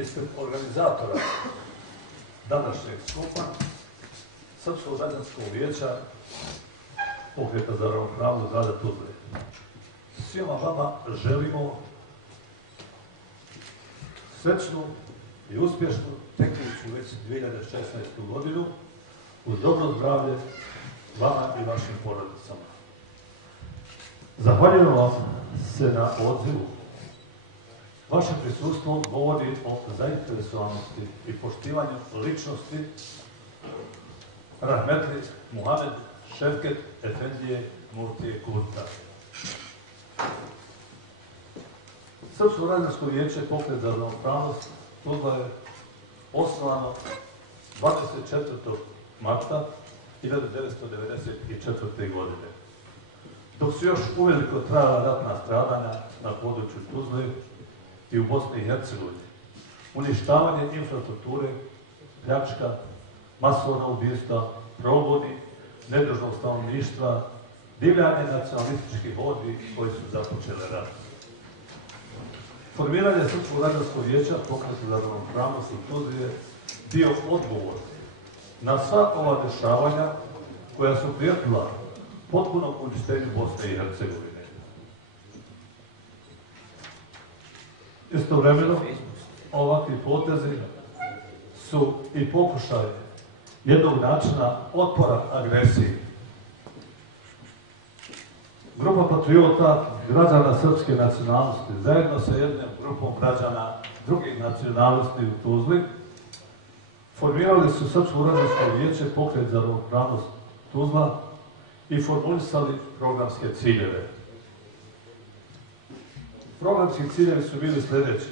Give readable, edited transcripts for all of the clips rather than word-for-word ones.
ispred organizatora današnjeg skupa Srpskog građanskog vijeća Pokreta za ravnopravnost grada Tuzle. Svima vama želimo srećnu i uspješnu tekuću već 2016. godinu uz dobro zdravlje vama i vašim porodicama. Zahvaljujem vam se na odzivu. Vaše prisustvo govori o zainteresovanosti i poštivanju ličnosti Rahmetli Muhamed Ševket Efendije Muftije Kurta. Srpsko građansko vijeće Pokret za ravnopravnost Tuzla je osnovano 24. marta 1994. godine. Dok su još uveliko trajala ratna stradanja na području Tuzle i u Bosni i Hercegovini, uništavanje infrastrukture, pljačka, masovna ubistva, progoni, nedužnog stanovništva, divljanje nacionalističkih hordi koji su započele rat. Formiranje Srpskog građanskog vijeća Pokreta za ravnopravnost u Tuzli je bio odgovor na sva ova dešavanja koja su prijetila potpunom uništenju Bosne i Hercegovine. Istovremeno, ovakvi potezi su i pokušaj jednog načina otpora agresiji. Grupa patriota građana srpske nacionalnosti zajedno sa jednom grupom građana drugih nacionalnosti u Tuzli formirali su Srpsko građansko vijeće Pokret za ravnopravnost Tuzla i formulisali programske ciljeve. Programski ciljevi su bili sljedeći: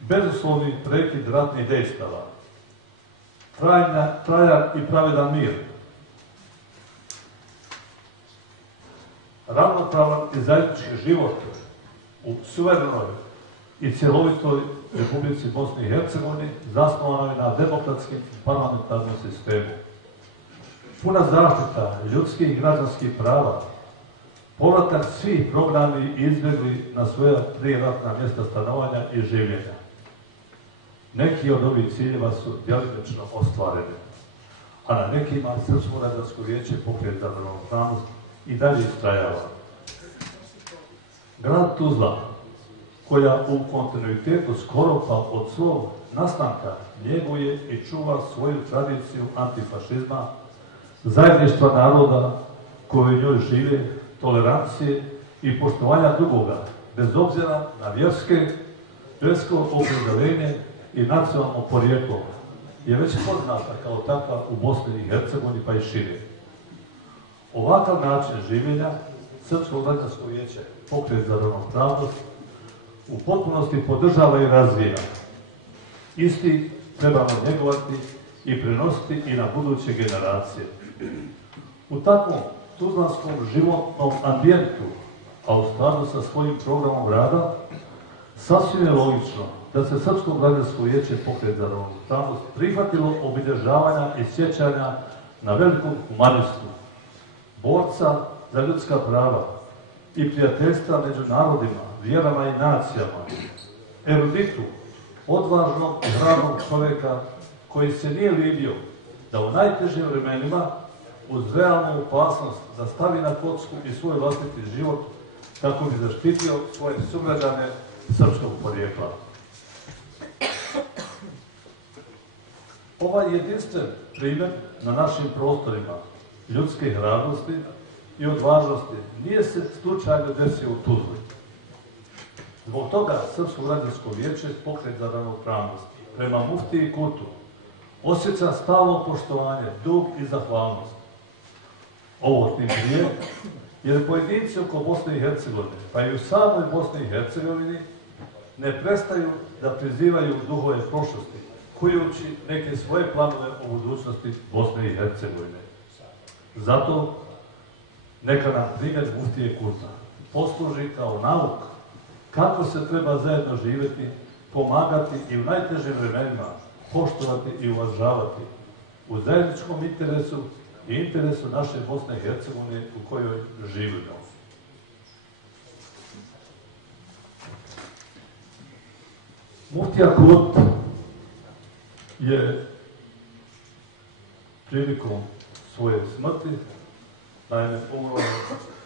bezuslovni prekid ratnih dejstava, trajan i pravedan mir, ravnopravan i zajednički život u suverenoj i cjelovitoj Republici Bosni i Hercegovini zasnovanoj na demokratskim parlamentarnom sistemu, puna zaštita ljudskih i građanskih prava, povratak svih programi izbjegli na svoja prijeratna mjesta stanovanja i življenja. Neki od ovih ciljeva su djelomično ostvareni, a na nekima Srpsko građansko vijeće Pokret za ravnopravnost i dalje istrajava. Grad Tuzla, koja u kontinuitetu skoro pa od svog nastanka njeguje i čuva svoju tradiciju antifašizma, zajedništva naroda koji u njoj žive, tolerancije i poštovanja drugoga, bez obzira na vjersko opredjeljenje i nacionalno porijeklo, je već poznata kao takva u Bosni i Hercegovini pa i šire. Ovakav način življenja Srpsko građansko vijeće Pokret za ravnopravnost u potpunosti podržava i razvija. Isti trebamo njegovati i prenositi i na buduće generacije. U takvom tuzlanskom životnom ambijentu, a u skladu sa svojim programom rada, sasvim je logično da se Srpsko građansko vijeće Pokret za ravnopravnost prihvatilo obilježavanja i sjećanja na velikog humanistu, borca za ljudska prava i prijateljstva među narodima, vjerama i nacijama, eruditu, odvažnog i hrabrog čovjeka koji se nije libio da u najtežim vremenima uz realnu opasnost da stavi na kocku i svoj vlastiti život kako bi zaštitio svoje sugrađane srpskog porijekla. Ovaj jedinstven primjer na našim prostorima ljudske hrabrosti i odvažnosti nije se slučajno desio u Tuzli. Zbog toga Srpsko građansko vijeće Pokret za ravnopravnost prema Muftiji Kurtu osjeća stalno poštovanje, dug i zahvalnost. Ovo tim prije, jer pojedinci oko Bosne i Hercegovine, pa i u samoj Bosni i Hercegovini, ne prestaju da prizivaju duhove prošlosti, kujući neke svoje planove o budućnosti Bosne i Hercegovine. Zato neka nam primjer Muftije Kurta posluži kao nauk kako se treba zajedno živjeti, pomagati i u najtežim vremenima poštovati i uvažavati u zajedničkom interesu i interesu naše Bosne i Hercegovine u kojoj živimo. Muftija Kurt je prilikom svoje smrti, naime umro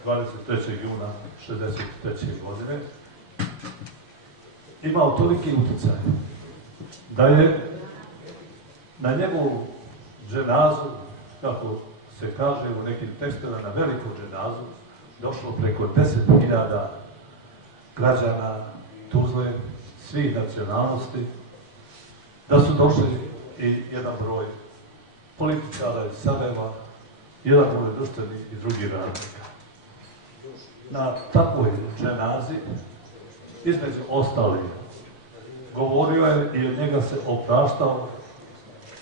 23. juna 1963. godine, imao toliki utjecaj da je na njegovu dženazu, kako se kaže u nekim tekstovima, na veliku dženazu, došlo preko 10.000 građana Tuzle, svih nacionalnosti, da su došli i jedan broj političara iz Sarajeva, jedan broj društveni i drugi radnika. Na takvoj dženazi, između ostalih, govorio je i od njega se opraštao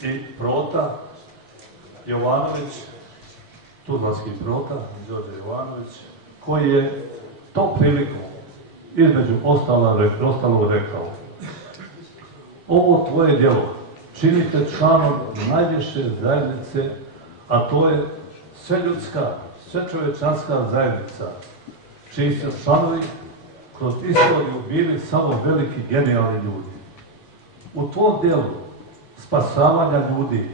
i Prota Jovanović, tuzlanski Prota, Đorđe Jovanović, koji je tom prilikom između ostalog rekao: ovo tvoje djelo činite članom najviše zajednice, a to je sveljudska, svečovečanska zajednica, čiji su članovi kroz istoriju bili samo veliki genijalni ljudi. U tvom djelu spasavanja ljudi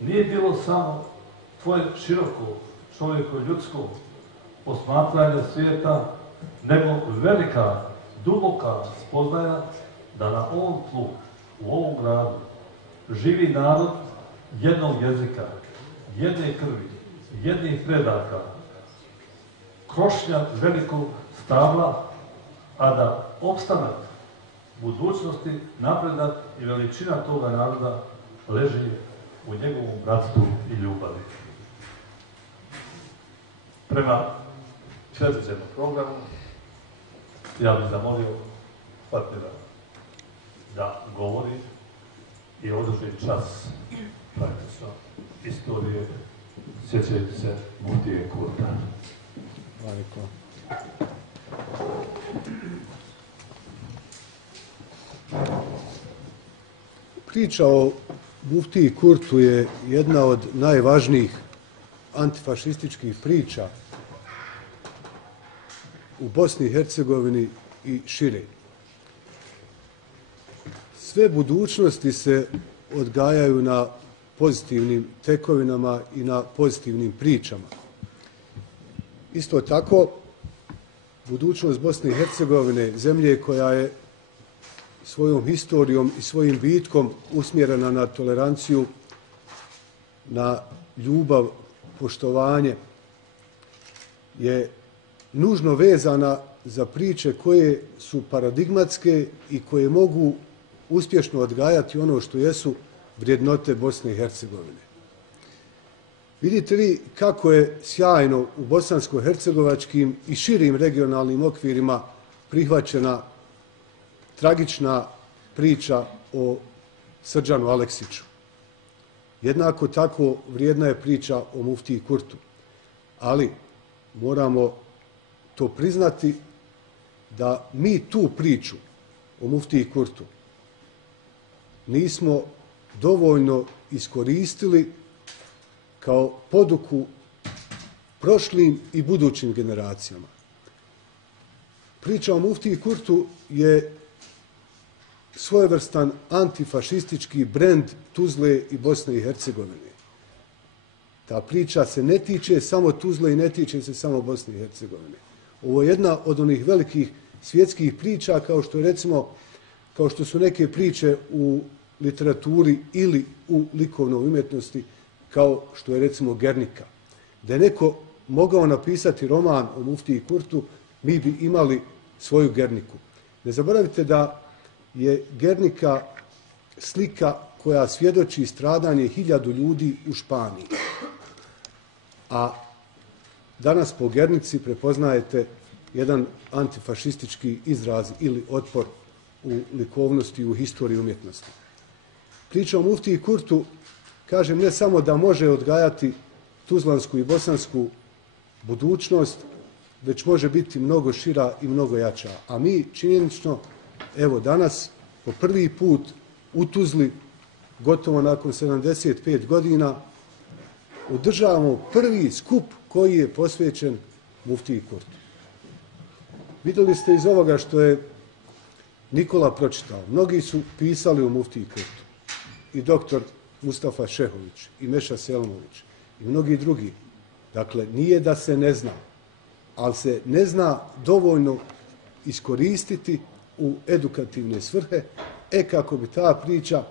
nije bilo samo tvoje široko čovjeko ljudsko posmatranje svijeta, nego velika, duboka spoznaja da na ovom tlu, u ovom gradu, živi narod jednog jezika, jedne krvi, jednih predaka, krošnja velikog stabla, a da opstanak budućnosti, napredak i veličina toga naroda leži u njegovom bratstvu i ljubavi. Prema predviđenom programu, ja bih zamolio Fatmira da govori i održi čas praktično istorije sjećajući se muftije Kurta. Priča o muftiji Kurtu je jedna od najvažnijih antifašističkih priča u Bosni i Hercegovini i šire. Sve budućnosti se odgajaju na pozitivnim tekovinama i na pozitivnim pričama. Isto tako, budućnost Bosne i Hercegovine, zemlje koja je svojom historijom i svojim bitkom usmjerena na toleranciju, na ljubav, poštovanje, je nužno vezana za priče koje su paradigmatske i koje mogu uspješno odgajati ono što jesu vrijednote Bosne i Hercegovine. Vidite vi kako je sjajno u bosansko-hercegovačkim i širim regionalnim okvirima prihvaćena tragična priča o Srđanu Aleksiću. Jednako tako vrijedna je priča o muftiji Kurtu. Ali moramo to priznati da mi tu priču o muftiji Kurtu nismo dovoljno iskoristili kao poduku prošlim i budućim generacijama. Priča o muftiji Kurtu je svojevrstan antifašistički brend Tuzle i Bosne i Hercegovine. Ta priča se ne tiče samo Tuzle i ne tiče se samo Bosne i Hercegovine. Ovo je jedna od onih velikih svjetskih priča kao što su neke priče u literaturi ili u likovnoj umjetnosti, kao što je recimo Gernika. Da je neko mogao napisati roman o muftiji Kurtu, mi bi imali svoju Gerniku. Ne zaboravite da je Gernika slika koja svjedoči stradanje 1000 ljudi u Španiji. A danas po Gernici prepoznajete jedan antifašistički izraz ili otpor u likovnosti i u historiji umjetnosti. Priča o muftiji Kurtu, kažem, ne samo da može odgajati tuzlansku i bosansku budućnost, već može biti mnogo šira i mnogo jača. A mi činjenično, evo danas, po prvi put u Tuzli, gotovo nakon 75 godina, održavamo prvi skup koji je posvećen muftiji Kurtu. Vidjeli ste iz ovoga što je Nikola pročitao. Mnogi su pisali o muftiji Kurtu. I doktor Mustafa Šehović, i Meša Selmović, i mnogi drugi. Dakle, nije da se ne zna, ali se ne zna dovoljno iskoristiti u edukativne svrhe, kako bi ta priča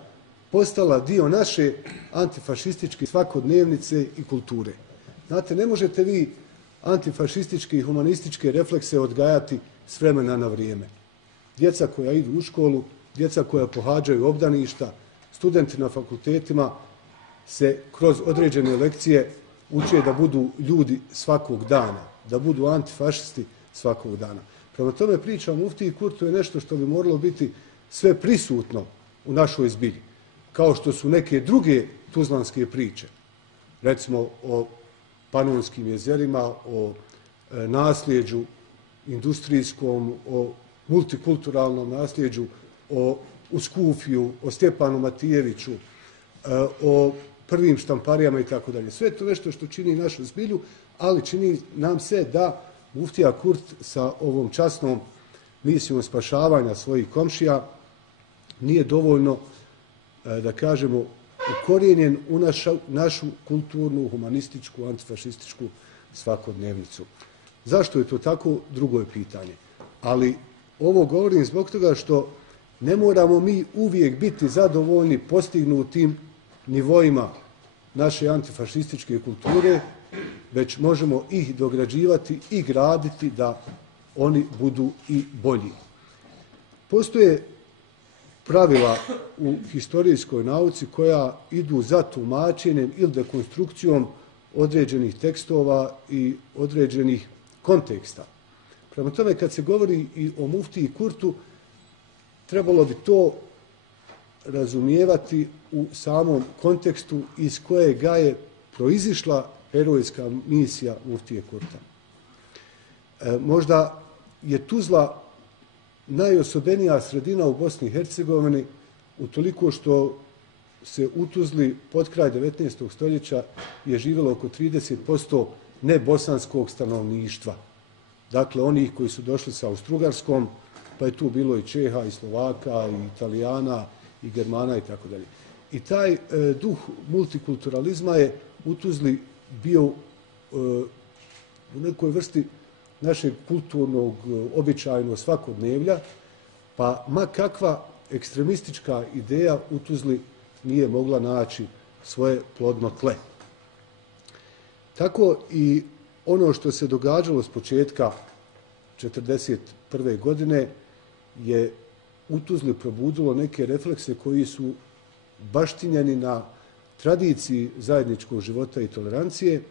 postala dio naše antifašističke svakodnevnice i kulture. Znate, ne možete vi antifašističke i humanističke reflekse odgajati s vremena na vrijeme. Djeca koja idu u školu, djeca koja pohađaju obdaništa, studenti na fakultetima se kroz određene lekcije uče da budu ljudi svakog dana, da budu antifašisti svakog dana. Prema tome, priča o muftiji Kurtu je nešto što bi moralo biti sve prisutno u našoj zbilji, kao što su neke druge tuzlanske priče, recimo o Panonskim jezerima, o nasljeđu industrijskom, o multikulturalnom nasljeđu, o Uskufiju, o Stjepanu Matijeviću, o prvim štamparijama i tako dalje. Sve to nešto što čini našu zbilju, ali čini nam se da muftija Kurt sa ovom časnom misijom spašavanja svojih komšija nije dovoljno, da kažemo, ukorijenjen u našu kulturnu, humanističku, antifašističku svakodnevnicu. Zašto je to tako? Drugo je pitanje. Ali ovo govorim zbog toga što ne moramo mi uvijek biti zadovoljni postignutim nivoima naše antifašističke kulture, već možemo ih dograđivati i graditi da oni budu i bolji. Postoje pravila u historijskoj nauci koja idu za tumačenjem ili dekonstrukcijom određenih tekstova i određenih konteksta. Prema tome, kad se govori i o muftiji Kurtu, trebalo bi to razumijevati u samom kontekstu iz kojega je proizišla herojska misija muftije Kurta. Možda je Tuzla najosobenija sredina u Bosni i Hercegovini utoliko što se u Tuzli pod kraj 19. stoljeća je živjelo oko 30% nebosanskog stanovništva. Dakle, onih koji su došli sa Austrougarskom, pa je tu bilo i Čeha, i Slovaka, i Italijana, i Germana i tako dalje. I taj duh multikulturalizma je u Tuzli bio u nekoj vrsti našeg kulturnog, običajnog svakodnevlja, pa ma kakva ekstremistička ideja u Tuzli nije mogla naći svoje plodno tle. Tako i ono što se događalo s početka 1941. godine je u Tuzli probudilo neke reflekse koji su baštinjeni na tradiciji zajedničkog života i tolerancije,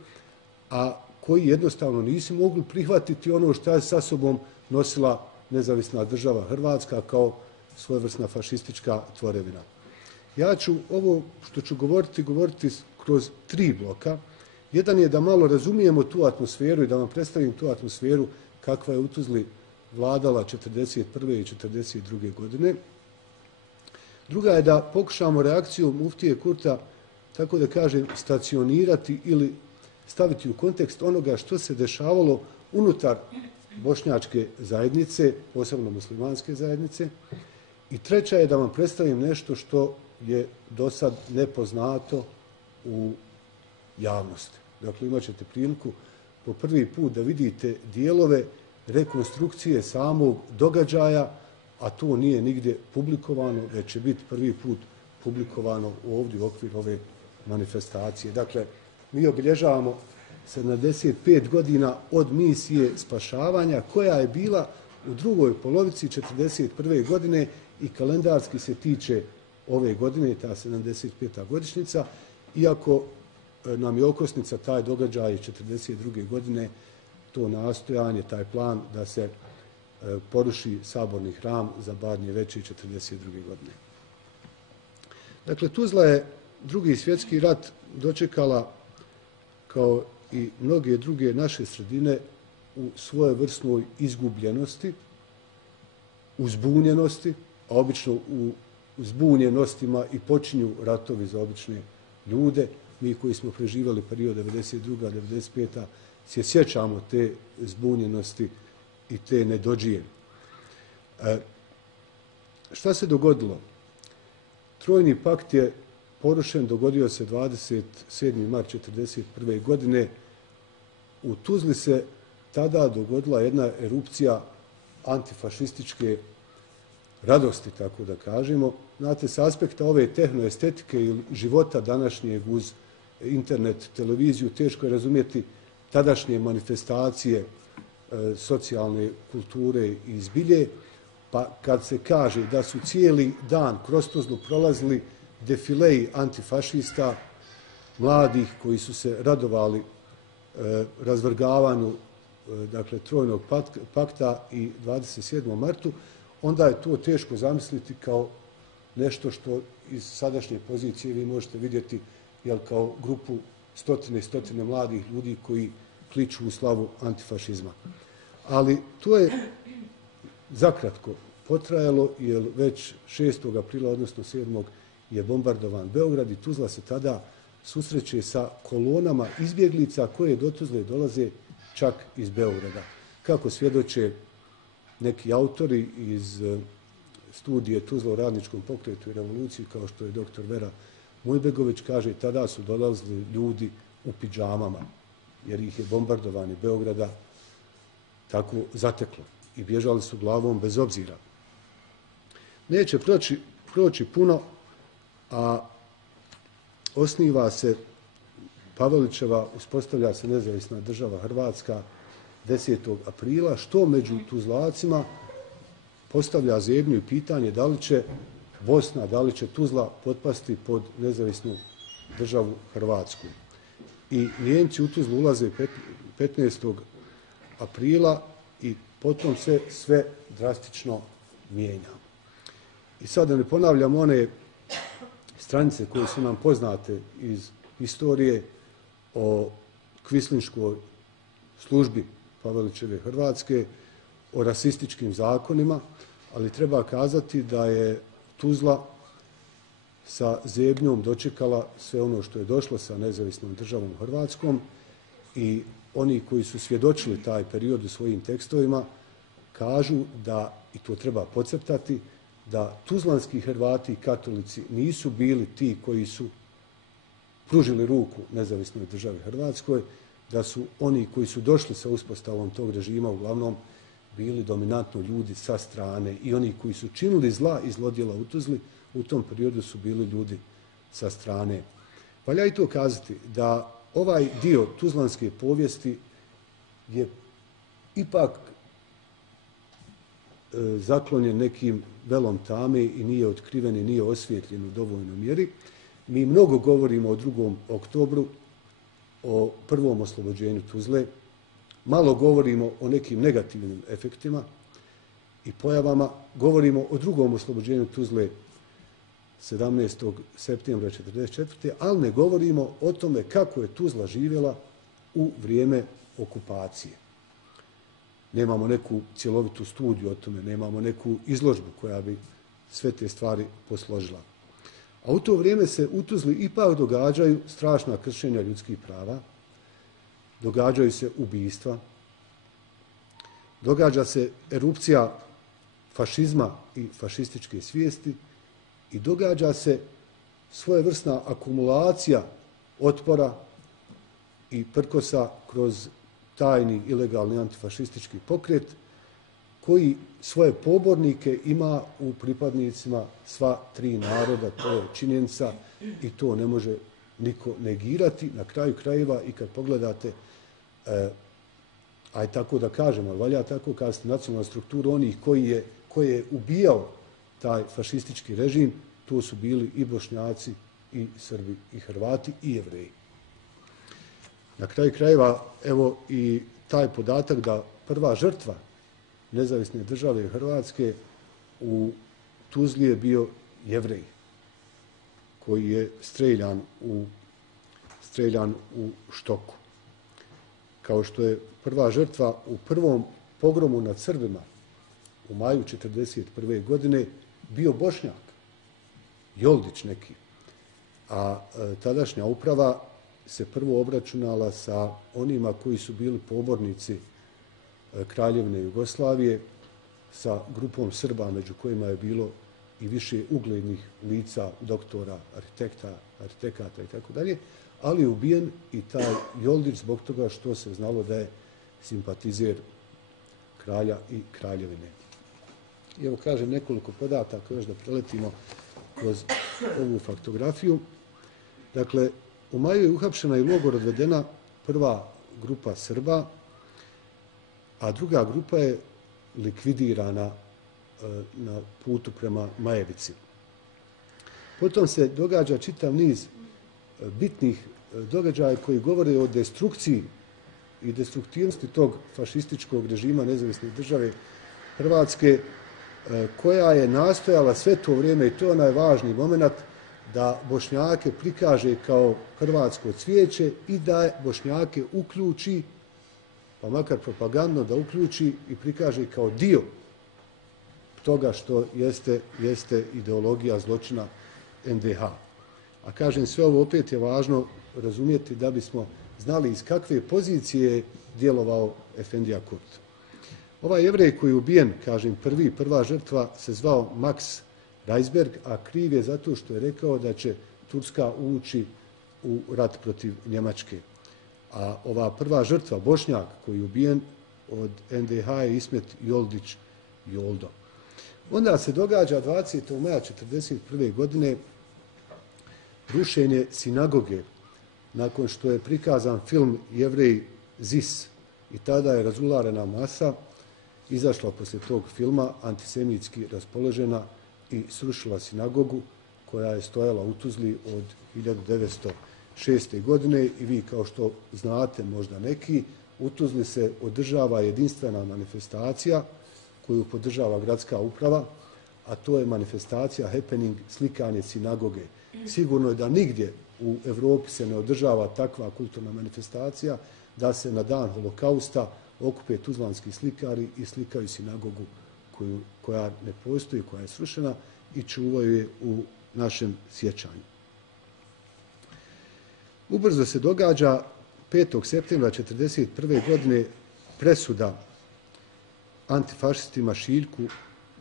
a koji jednostavno nisu mogli prihvatiti ono što je sa sobom nosila nezavisna država Hrvatska kao svojevrsna fašistička tvorevina. Ja ću ovo što ću govoriti kroz 3 bloka. Jedan je da malo razumijemo tu atmosferu i da vam predstavim tu atmosferu kakva je u Tuzli vladala 1941. i 1942. godine. Druga je da pokušamo reakciju muftije Kurta, tako da kažem, stacionirati ili staviti u kontekst onoga što se dešavalo unutar bošnjačke zajednice, posebno muslimanske zajednice. I treća je da vam predstavim nešto što je do sad nepoznato u javnosti. Dakle, imat ćete priliku po prvi put da vidite dijelove rekonstrukcije samog događaja, a to nije nigdje publikovano, već će biti prvi put publikovano ovdje u okviru ove manifestacije. Dakle, mi obilježavamo 75 godina od misije spašavanja koja je bila u drugoj polovici 1941. godine i kalendarski se tiče ove godine, ta 75. godišnjica, iako nam je okosnica taj događaj 1942. godine, to nastojanje, taj plan da se poruši saborni hram za Badnje veče 1942. godine. Dakle, Tuzla je Drugi svjetski rat dočekala kao i mnoge druge naše sredine u svojevrsnoj izgubljenosti, u zbunjenosti, a obično u zbunjenostima i počinju ratovi za obične ljude. Mi koji smo preživali period 1992. 1995. se sjećamo te zbunjenosti i te nedođije. šta se dogodilo? Trojni pakt je porušen, dogodio se 27. mart 1941. godine. U Tuzli se tada dogodila jedna erupcija antifašističke radosti, tako da kažemo. Znate, s aspekta ove tehnoestetike i života današnjeg uz internet, televiziju, teško je razumjeti tadašnje manifestacije socijalne kulture i zbilje, pa kad se kaže da su cijeli dan kroz Tuzlu prolazili defileji antifašista, mladih koji su se radovali razvrgavanju dakle, Trojnog pakta i 27. martu, onda je to teško zamisliti kao nešto što iz sadašnje pozicije vi možete vidjeti kao grupu stotine i stotine mladih ljudi koji kliču u slavu antifašizma. Ali to je zakratko potrajalo, jer već 6. aprila, odnosno 7. je bombardovan Beograd i Tuzla se tada susreće sa kolonama izbjeglica koje do Tuzle dolaze čak iz Beograda. Kako svjedoče neki autori iz studije Tuzla u radničkom pokretu i revoluciji, kao što je dr. Vera Mujbegović, kaže, tada su dolazili ljudi u pidžamama, jer ih je bombardovanje Beograda tako zateklo i bježali su glavom bez obzira. Neće proći puno, a osniva se Pavelićeva, uspostavlja se nezavisna država Hrvatska 10. aprila, što među Tuzlacima postavlja zebnju i pitanje da li će Bosna, da li će Tuzla potpasti pod nezavisnu državu Hrvatsku. I Nijemci u Tuzlu ulaze 15. aprila i potom se sve drastično mijenja. I sad da ne ponavljam one stranice koje su nam poznate iz historije o kvislinškoj službi Pavelićeve Hrvatske, o rasističkim zakonima, ali treba kazati da je Tuzla sa zebnjom dočekala sve ono što je došlo sa nezavisnom državom Hrvatskom i oni koji su svjedočili taj period u svojim tekstovima kažu da, i to treba podcrtati, da tuzlanski Hrvati i katolici nisu bili ti koji su pružili ruku nezavisnoj državi Hrvatskoj, da su oni koji su došli sa uspostavom tog režima uglavnom bili dominantno ljudi sa strane i oni koji su činili zla i zlodjela u Tuzli u tom periodu su bili ljudi sa strane. Valja i to kazati da ovaj dio tuzlanske povijesti je ipak zaklonjen nekim velom tame i nije otkriven i nije osvijetljen u dovoljnoj mjeri. Mi mnogo govorimo o 2. oktobru, o prvom oslobođenju Tuzle, malo govorimo o nekim negativnim efektima i pojavama, govorimo o 2. oslobođenju Tuzle 17. septembra 1944. ali ne govorimo o tome kako je Tuzla živjela u vrijeme okupacije. Nemamo neku cjelovitu studiju o tome, nemamo neku izložbu koja bi sve te stvari posložila. A u to vrijeme se u Tuzli ipak događaju strašna kršenja ljudskih prava, događaju se ubijstva, događa se erupcija fašizma i fašističke svijesti i događa se svojevrsna akumulacija otpora i prkosa kroz tajni, ilegalni antifašistički pokret koji svoje pobornike ima u pripadnicima sva 3 naroda, to je činjenica i to ne može niko negirati. Na kraju krajeva i kad pogledate, aj tako da kažemo, valja tako kazati, nacionalnu strukturu onih koji je ubijao taj fašistički režim, to su bili i Bošnjaci, i Srbi, i Hrvati, i Jevreji. Na kraju krajeva, evo i taj podatak da prva žrtva nezavisne države Hrvatske u Tuzli je bio Jevrej, koji je streljan u Štoku. Kao što je prva žrtva u prvom pogromu nad Srbima u maju 1941. godine bio Bošnjak, Joldić neki, a tadašnja uprava se prvo obračunala sa onima koji su bili pobornici Kraljevine Jugoslavije, sa grupom Srba, među kojima je bilo i više uglednih lica, doktora, arhitekata i tako dalje, ali je ubijen i taj Joldić zbog toga što se znalo da je simpatizer kralja i kraljevine. I evo kažem nekoliko podataka još da preletimo kroz ovu faktografiju. Dakle, u maju je uhapšena i u logor odvedena prva grupa Srba, a druga grupa je likvidirana na putu prema Majevici. Potom se događa čitav niz bitnih događaja koji govore o destrukciji i destruktivnosti tog fašističkog režima nezavisne države Hrvatske, koja je nastojala sve to vrijeme, i to je onaj važni moment, da Bošnjake prikaže kao hrvatsko cvijeće i da Bošnjake uključi, pa makar propagandno da uključi i prikaže kao dio toga što jeste ideologija zločina NDH. A kažem, sve ovo opet je važno razumjeti da bismo znali iz kakve pozicije je djelovao Efendija Kurt. Ovaj Jevrej koji je ubijen, kažem, prva žrtva se zvao Max Reisberg, a kriv je zato što je rekao da će Turska ući u rat protiv Njemačke. A ova prva žrtva, Bošnjak, koji je ubijen od NDH je Ismet Joldić Joldo. Onda se događa 20. maja 1941. godine rušenje sinagoge nakon što je prikazan film Jevrej Zis i tada je razularena masa izašla poslije tog filma antisemitski raspoložena i srušila sinagogu koja je stojala u Tuzli od 1906. godine i vi kao što znate možda neki, u Tuzli se održava jedinstvena manifestacija koju podržava gradska uprava, a to je manifestacija happening slikanje sinagoge. Sigurno je da nigdje u Evropi se ne održava takva kulturna manifestacija da se na dan holokausta okupe tuzlanski slikari i slikaju sinagogu koja ne postoji, koja je srušena i čuvaju je u našem sjećanju. Ubrzo se događa 5. septembra 1941. godine presuda antifašistima Šiljku,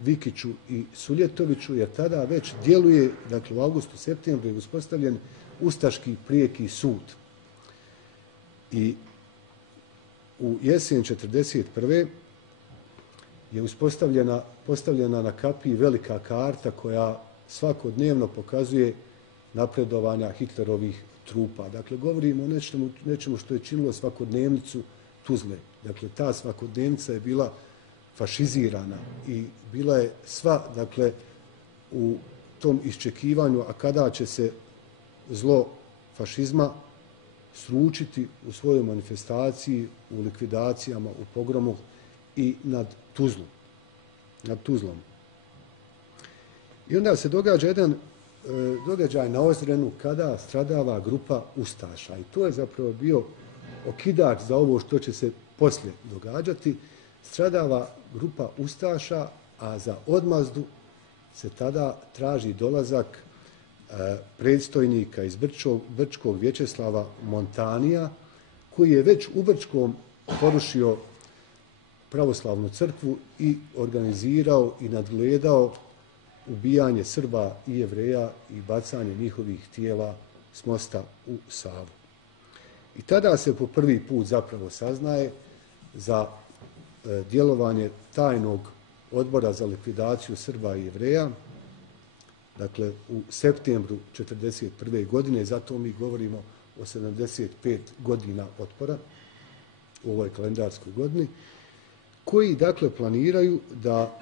Vikiću i Suljetoviću, jer tada već djeluje, dakle u augustu, septembru je uspostavljen Ustaški prijeki sud. I u jesen 1941. je postavljena na kapiji velika karta koja svakodnevno pokazuje napredovanja Hitlerovih trupa. Dakle, govorimo o nečemu što je činilo svakodnevnicu Tuzle. Dakle, ta svakodnevnica je bila fašizirana i bila je sva, dakle, u tom iščekivanju, a kada će se zlo fašizma sručiti u svojoj manifestaciji, u likvidacijama, u pogromu i nad Tuzlom. I onda se događa jedan događaj na Ozrenu kada stradava grupa ustaša. I to je zapravo bio okidač za ovo što će se poslije događati. Stradava grupa ustaša, a za odmazdu se tada traži dolazak predstojnika iz Brčkog Vječeslava Montanija, koji je već u Brčkom porušio pravoslavnu crkvu i organizirao i nadgledao ubijanje Srba i Jevreja i bacanje njihovih tijela s mosta u Savu. I tada se po prvi put zapravo saznaje za djelovanje tajnog odbora za likvidaciju Srba i Jevreja, dakle u septembru 1941. godine, zato mi govorimo o 75 godina otpora u ovoj kalendarskoj godini, koji dakle planiraju da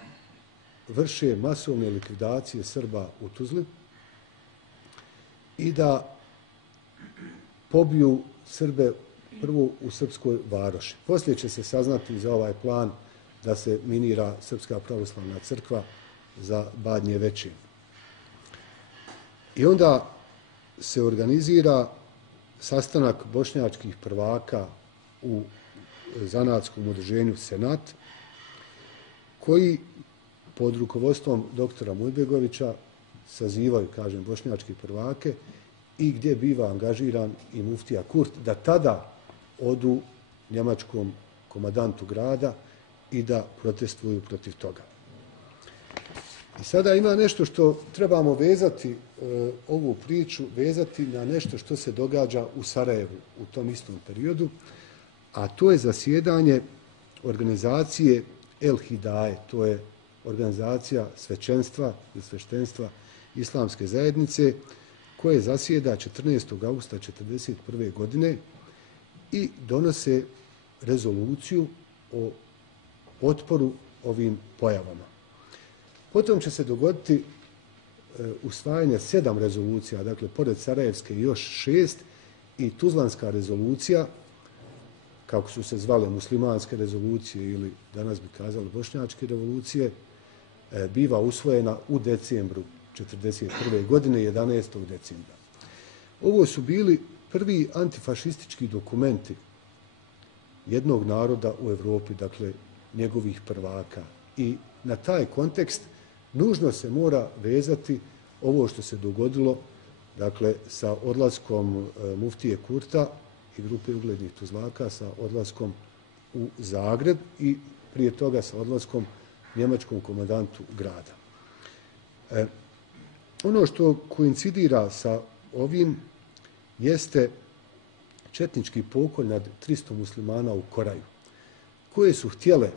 vrše masovne likvidacije Srba u Tuzli i da pobiju Srbe prvo u Srpskoj Varoši. Poslije će se saznati za ovaj plan da se minira Srpska pravoslavna crkva za Badnje Veće. I onda se organizira sastanak bošnjačkih prvaka u zanatskom udruženju Senat, koji pod rukovodstvom doktora Mujbegovića sazivaju, kažem, bošnjačke prvake i gdje biva angažiran i muftija Kurt da tada odu njemačkom komandantu grada i da protestuju protiv toga. I sada ima nešto što trebamo vezati, ovu priču vezati na nešto što se događa u Sarajevu u tom istom periodu, a to je zasjedanje organizacije El Hidaje, to je organizacija svećenstva i sveštenstva Islamske zajednice, koje zasjeda 14. augusta 1941. godine i donose rezoluciju o otporu ovim pojavama. Potom će se dogoditi usvajanje 7 rezolucija, dakle, pored Sarajevske još 6 i Tuzlanska rezolucija, kako su se zvale muslimanske rezolucije ili danas bi kazali bošnjačke revolucije, biva usvojena u decembru 1941. godine, 11. decembra. Ovo su bili prvi antifašistički dokumenti jednog naroda u Evropi, dakle, njegovih prvaka. I na taj kontekst nužno se mora vezati ovo što se dogodilo, dakle, sa odlaskom muftije Kurta i grupe uglednih Tuzlaka, sa odlaskom u Zagreb i prije toga sa odlaskom njemačkom komandantu grada. Ono što koincidira sa ovim jeste četnički pokolj nad 300 muslimana u Koraju, koje su htjele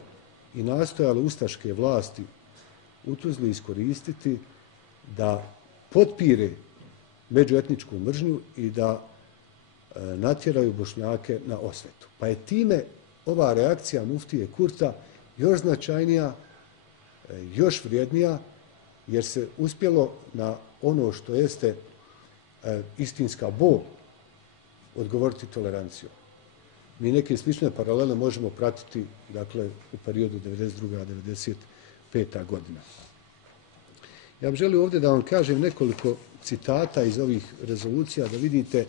i nastojale ustaške vlasti u Tuzli iskoristiti da potpire međuetničku mržnju i da natjeraju Bošnjake na osvetu. Pa je time ova reakcija muftije Kurta još značajnija, još vrijednija, jer se uspjelo na ono što jeste istinska bol odgovoriti tolerancijom. Mi neke slične paralele možemo pratiti, dakle, u periodu 1992-1995. godina. Ja bih želio ovdje da vam kažem nekoliko citata iz ovih rezolucija, da vidite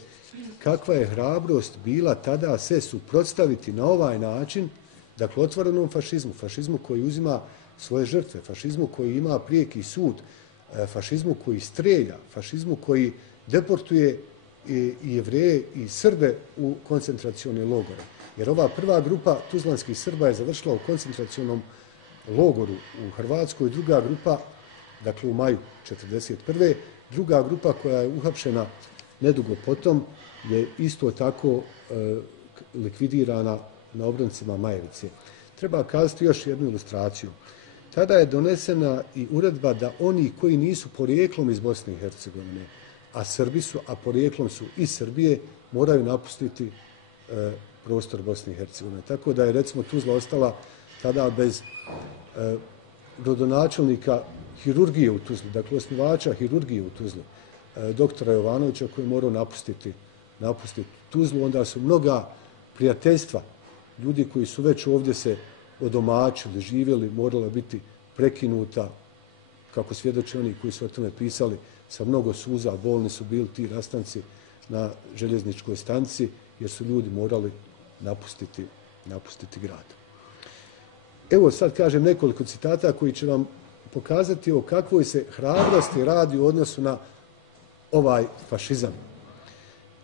kakva je hrabrost bila tada se suprotstaviti na ovaj način, dakle, otvorenom fašizmu, fašizmu koji uzima svoje žrtve, fašizmu koji ima prijeki sud, fašizmu koji strelja, fašizmu koji deportuje i Jevreje i Srbe u koncentracione logore. Jer ova prva grupa tuzlanskih Srba je završila u koncentracionom logoru u Hrvatskoj, druga grupa, dakle u maju 1941. Druga grupa koja je uhapšena nedugo potom je isto tako likvidirana na obroncima Majevice. Treba kazati još jednu ilustraciju. Tada je donesena i uredba da oni koji nisu porijeklom iz Bosne i Hercegovine, a Srbi su, a porijeklom su iz Srbije, moraju napustiti prostor Bosne i Hercegovine. Tako da je, recimo, Tuzla ostala tada bez rodonačelnika hirurgije u Tuzli, dakle osnivača hirurgije u Tuzli, doktora Jovanovića, koji je morao napustiti Tuzlu. Onda su mnoga prijateljstva, ljudi koji su već ovdje se odomačili, živjeli, morala biti prekinuta, kako svjedoče oni koji su o tome pisali, sa mnogo suza, bolni su bili ti rastanci na željezničkoj stanci, jer su ljudi morali napustiti grad. Evo sad kažem nekoliko citata koji će vam pokazati o kakvoj se hrabrosti radi u odnosu na ovaj fašizam.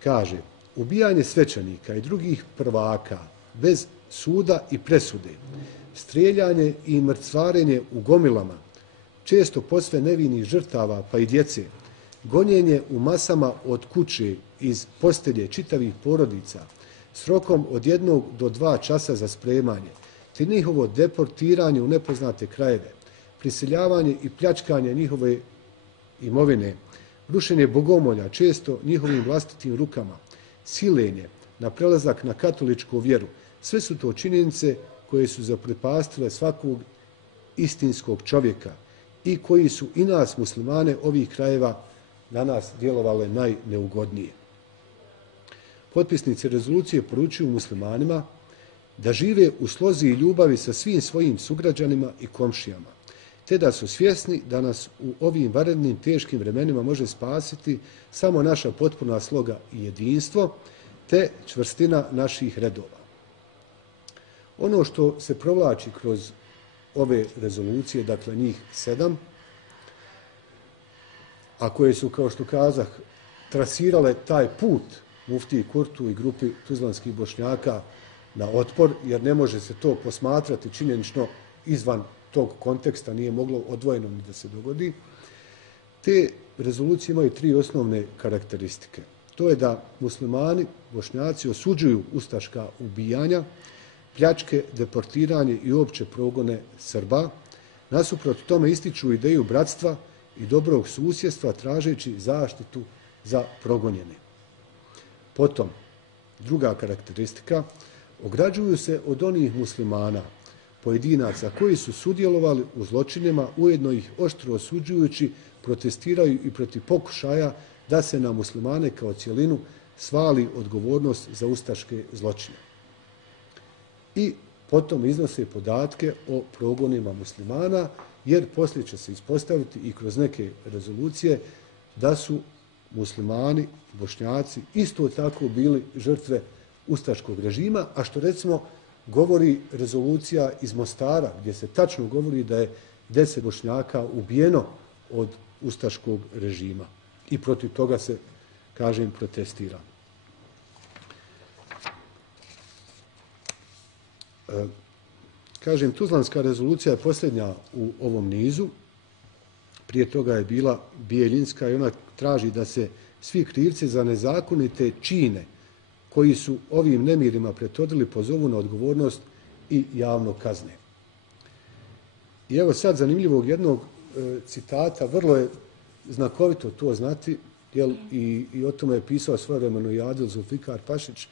Kaže, ubijanje svećenika i drugih prvaka bez suda i presude, strijeljanje i mrcvarenje u gomilama, često posve nevinih žrtava pa i djece, gonjenje u masama od kuće iz postelje čitavih porodica s rokom od 1 do 2 časa za spremanje, te njihovo deportiranje u nepoznate krajeve, prisiljavanje i pljačkanje njihove imovine, rušenje bogomolja često njihovim vlastitim rukama, silenje na prelazak na katoličku vjeru, sve su to činjenice koje su zaprepastile svakog istinskog čovjeka i koji su i nas, muslimane ovih krajeva, na nas djelovale najneugodnije. Potpisnici rezolucije poručuju muslimanima da žive u slozi i ljubavi sa svim svojim sugrađanima i komšijama, te da su svjesni da nas u ovim vanrednim teškim vremenima može spasiti samo naša potpuna sloga i jedinstvo, te čvrstina naših redova. Ono što se provlači kroz ove rezolucije, dakle njih 7, a koje su, kao što kazah, trasirale taj put muftiji Kurtu i grupi tuzlanskih Bošnjaka na otpor, jer ne može se to posmatrati činjenično izvan tog konteksta nije moglo odvojeno ni da se dogodi. Te rezolucije imaju 3 osnovne karakteristike. To je da muslimani, Bošnjaci, osuđuju ustaška ubijanja, pljačke, deportiranje i uopće progone Srba. Nasuprot tome ističu ideju bratstva i dobrog susjedstva tražeći zaštitu za progonjene. Potom, druga karakteristika, ograđuju se od onih muslimana, pojedinaca koji su sudjelovali u zločinima, ujedno ih oštro osuđujući, protestiraju i protiv pokušaja da se na muslimane kao cjelinu svali odgovornost za ustaške zločine. I potom iznose podatke o progonima muslimana, jer poslije će se ispostaviti i kroz neke rezolucije da su muslimani, Bošnjaci, isto tako bili žrtve ustaškog režima, a što recimo govori rezolucija iz Mostara, gdje se tačno govori da je 10 Bošnjaka ubijeno od ustaškog režima. I protiv toga se, kažem, protestira. Kažem, Tuzlanska rezolucija je posljednja u ovom nizu. Prije toga je bila Bijeljinska i ona traži da se svi krivci za nezakonite čine koji su ovim nemirima prethodili pozovu na odgovornost i javno kazne. I evo sad zanimljivog jednog citata, vrlo je znakovito to znati, jer i o tome je pisao svojevremeno i Adil Zulfikar Pašić,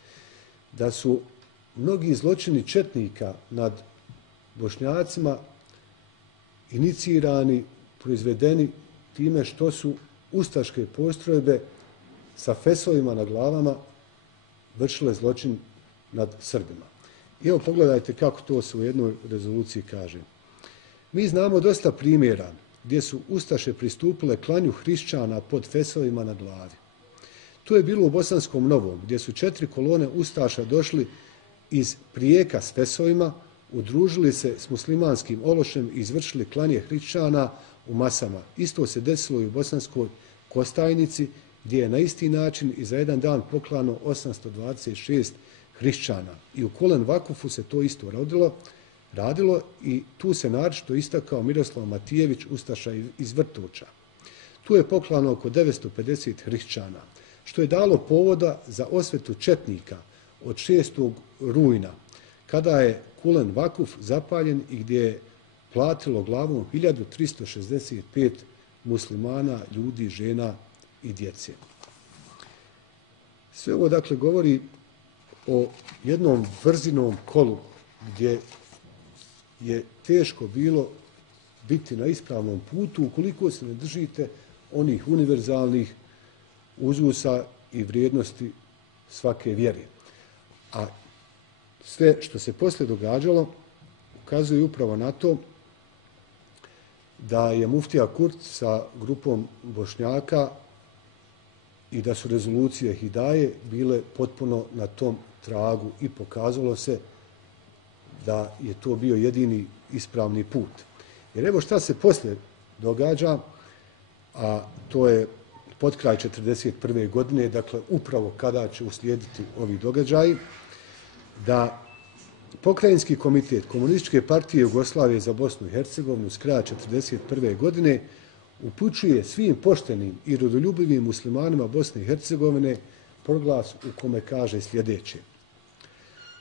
da su mnogi zločini četnika nad Bošnjacima inicirani, proizvedeni time što su ustaške postrojbe sa fesovima na glavama vršile zločin nad Srbima. I evo pogledajte kako to se u jednoj rezoluciji kaže. Mi znamo dosta primjera gdje su ustaše pristupile klanju hrišćana pod fesovima na glavi. To je bilo u Bosanskom Novom, gdje su 4 kolone ustaša došli iz Prijeka s fesovima, udružili se s muslimanskim ološem i izvršili klanje hrišćana u masama. Isto se desilo i u Bosanskoj Kostajnici, gdje je na isti način i za jedan dan poklano 826 hrišćana. I u Kulen Vakufu se to isto radilo i tu se naročito istakao Miroslav Matijević, ustaša iz Vrtoča. Tu je poklano oko 950 hrišćana, što je dalo povoda za osvetu četnika od 6. rujna, kada je Kulen Vakuf zapaljen i gdje je platilo glavom 1365 muslimana, ljudi, žena i djece. Sve ovo dakle govori o jednom brzinom kolu gdje je teško bilo biti na ispravnom putu ukoliko se ne držite onih univerzalnih uzusa i vrijednosti svake vjere. A sve što se poslije događalo ukazuje upravo na to da je muftija Kurti sa grupom Bošnjaka i da su rezolucije Hidaje bile potpuno na tom tragu i pokazalo se da je to bio jedini ispravni put. Jer evo šta se poslije događa, a to je potkraj 1941. godine, dakle upravo kada će uslijediti ovi događaji, da Pokrajinski komitet Komunističke partije Jugoslavije za Bosnu i Hercegovinu s kraja 1941. godine upućuje svim poštenim i rodoljubivim muslimanima Bosne i Hercegovine proglas u kome kaže sljedeće.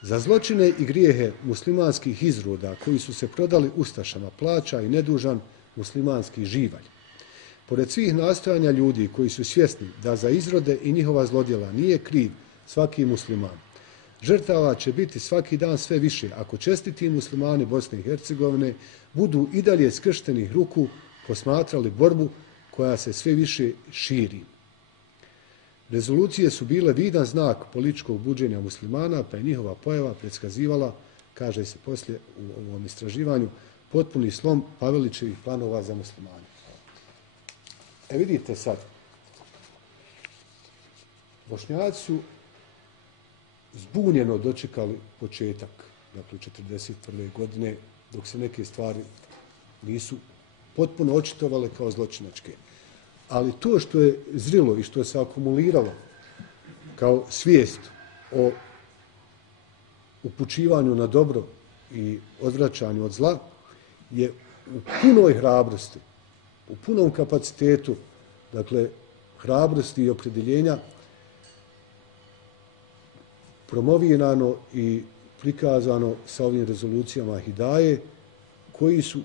Za zločine i grijehe muslimanskih izroda koji su se prodali ustašama plaća i nedužan muslimanski živalj. Pored svih nastojanja ljudi koji su svjesni da za izrode i njihova zlodjela nije kriv svaki musliman, žrtava će biti svaki dan sve više ako čestiti muslimani Bosne i Hercegovine budu i dalje skrštenih ruku posmatrali borbu koja se sve više širi. Rezolucije su bile vidan znak političkog buđenja muslimana, pa je njihova pojava predskazivala, kaže se poslije u ovom istraživanju, potpuni slom Pavelićevih planova za muslimane. Vidite sad, Bošnjaci su zbunjeno dočekali početak, dakle 1941. godine, dok se neke stvari nisu potpuno očitovale kao zločinačke. Ali to što je zrilo i što se akumuliralo kao svijest o upućivanju na dobro i odvraćanju od zla je u punoj hrabrosti, u punom kapacitetu, dakle, hrabrosti i opredjeljenja, promovirano i prikazano sa ovim rezolucijama Hidaje, koji su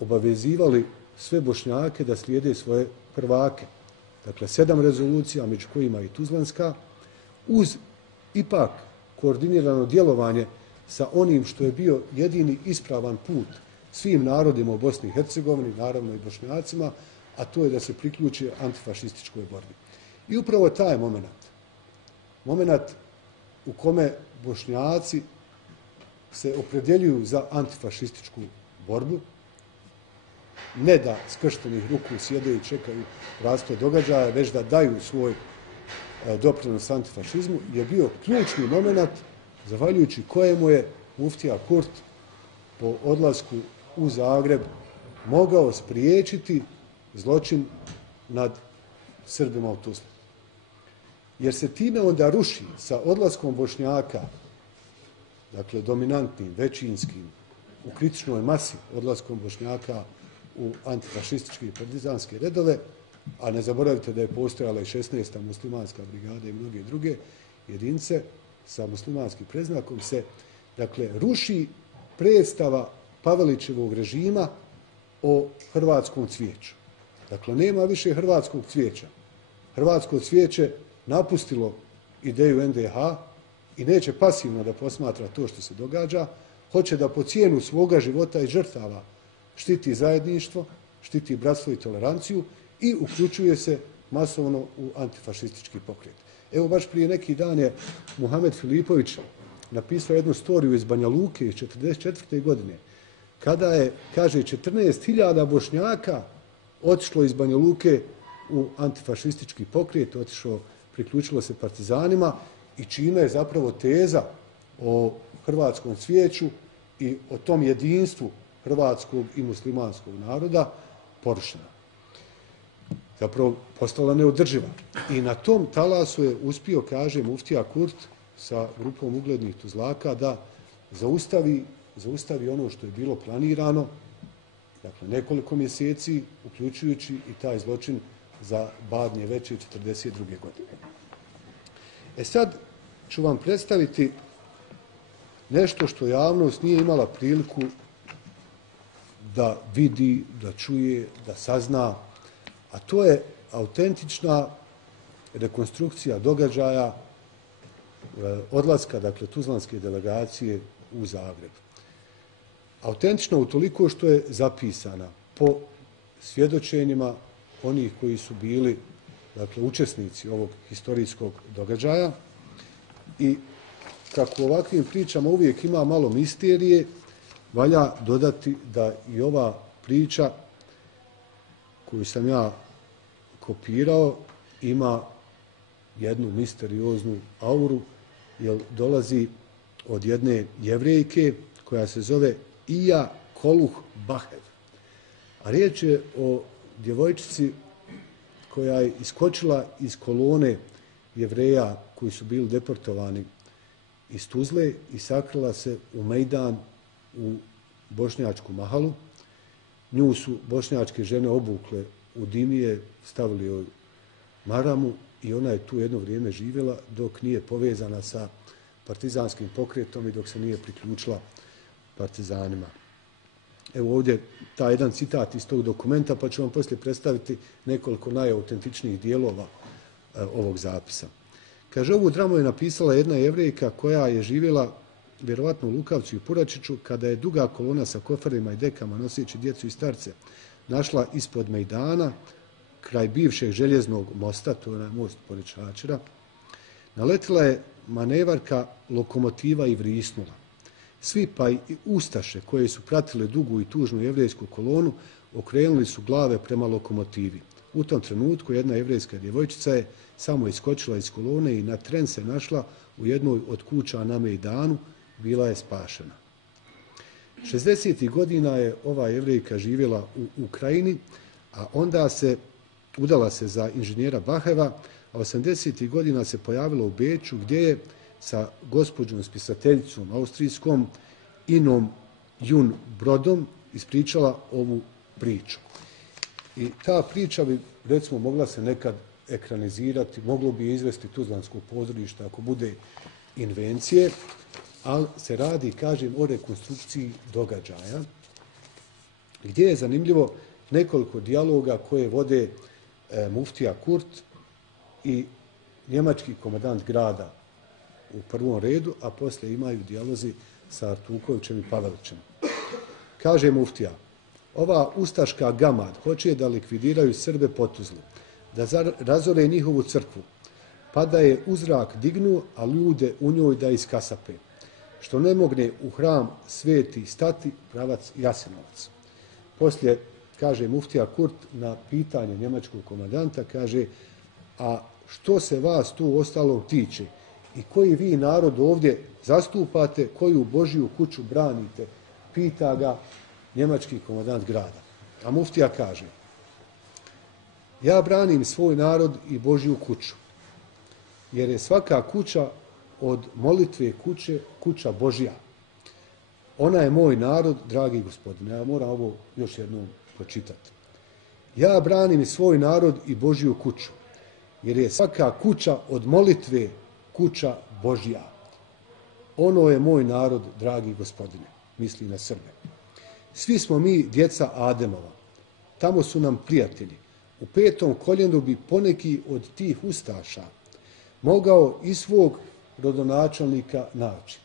obavezivali sve Bošnjake da slijede svoje prvake. Dakle, 7 rezolucija, među kojima i Tuzlanska, uz ipak koordinirano djelovanje sa onim što je bio jedini ispravan put svim narodima u Bosni i Hercegovini, naravno i Bošnjacima, a to je da se priključe antifašističkoj borbi. I upravo taj moment u kome Bošnjaci se opredjeljuju za antifašističku borbu, ne da skrštenih ruku sjede i čekaju rasplet događaja, već da daju svoj doprinos antifašizmu, je bio ključni moment zahvaljujući kojemu je muftija Kurt po odlasku u Zagreb mogao spriječiti zločin nad Srbima u Tuzli. Jer se time onda ruši sa odlaskom Bošnjaka, dakle dominantnim, većinskim, u kritičnoj masi odlaskom Bošnjaka u antifašističke i partizanske redove, a ne zaboravite da je postojala i 16. muslimanska brigada i mnoge druge jedinice sa muslimanskim predznakom, se dakle ruši predstava Pavelićevog režima o hrvatskom cvijeću. Dakle, nema više hrvatskog cvijeća. Hrvatsko cvijeće napustilo ideju NDH i neće pasivno da posmatra to što se događa, hoće da po cijenu svoga života i žrtava štiti zajedništvo, štiti bratstvo i toleranciju i uključuje se masovno u antifašistički pokret. Evo, baš prije neki dan je Muhamed Filipović napisao jednu storiju iz Banja Luke iz 1944. godine, kada je, kaže, 14.000 Bošnjaka otišlo iz Banja Luke u antifašistički pokret, priključilo se partizanima i čime je zapravo teza o hrvatskom cvijeću i o tom jedinstvu hrvatskog i muslimanskog naroda porušena. Zapravo postala neodrživa. I na tom talasu je uspio, kaže muftija Kurt, sa grupom uglednih Tuzlaka da zaustavi ono što je bilo planirano, dakle nekoliko mjeseci, uključujući i taj zločin za Badnje Veće 1942. godine. Sad ću vam predstaviti nešto što javnost nije imala priliku da vidi, da čuje, da sazna, a to je autentična rekonstrukcija događaja odlaska, dakle, tuzlanske delegacije u Zagreb. Autentična utoliko što je zapisana po svjedočenjima onih koji su bili, dakle, učesnici ovog historijskog događaja i kako u ovakvim pričama uvijek ima malo misterije, valja dodati da i ova priča koju sam ja kopirao ima jednu misterioznu auru, jer dolazi od jedne Jevrejke koja se zove Ija Koluh Bahev. A riječ je o djevojčici koja je iskočila iz kolone Jevreja koji su bili deportovani iz Tuzle i sakrila se u Mejdan u bošnjačku mahalu. Nju su bošnjačke žene obukle u dimije, stavili joj maramu i ona je tu jedno vrijeme živjela dok nije povezana sa partizanskim pokretom i dok se nije priključila partizanima. Evo ovdje taj jedan citat iz tog dokumenta, pa ću vam poslije predstaviti nekoliko najautentičnijih dijelova ovog zapisa. Kaže, ovu dramu je napisala jedna Jevrejka koja je živjela vjerovatno u Lukavcu i Puračiću, kada je duga kolona sa koferima i dekama noseći djecu i starce našla ispod Mejdana, kraj bivšeg željeznog mosta, to je most pored Čačira, naletila je manevarka lokomotiva i vrisnula. Svi pa i ustaše koje su pratile dugu i tužnu jevrejsku kolonu okrenuli su glave prema lokomotivi. U tom trenutku jedna jevrejska djevojčica je samo iskočila iz kolone i na tren se našla u jednoj od kuća na Mejdanu, bila je spašena. 60. godina je ova Jevrejka živjela u Ukrajini, a onda se udala se za inženjera Baheva, a 80. godina se pojavila u Beču gdje je sa gospođom spisateljicom austrijskom Inom Jun Brodom ispričala ovu priču. I ta priča bi, recimo, mogla se nekad ekranizirati, moglo bi izvesti Tuzlansko pozorište ako bude invencije, ali se radi, kažem, o rekonstrukciji događaja, gdje je zanimljivo nekoliko dijaloga koje vode muftija Kurt i njemački komandant grada u prvom redu, a poslije imaju dijalozi sa Artukovićem i Pavelićem. Kaže muftija, ova ustaška gamad hoće da likvidiraju Srbe po Tuzli, da razore njihovu crkvu, pa da je u zrak dignu, a ljude u njoj da iskasape. Što ne mogne u hram sveti stati, pravac Jasenovac. Poslije, kaže muftija Kurt na pitanje njemačkog komandanta, kaže, a što se vas tu ostalom tiče i koji vi narod ovdje zastupate, koju Božiju kuću branite, pita ga njemački komandant grada. A muftija kaže, ja branim svoj narod i Božju kuću, jer je svaka kuća od molitve kuće, kuća Božja. Ona je moj narod, dragi gospodine. Ja moram ovo još jednom pročitati. Ja branim svoj narod i Božju kuću, jer je svaka kuća od molitve kuća Božja. Ono je moj narod, dragi gospodine, misli na Srbe. Svi smo mi djeca Ademova. Tamo su nam prijatelji. U 5. koljenu bi poneki od tih ustaša mogao i svog rodonačelnika naći.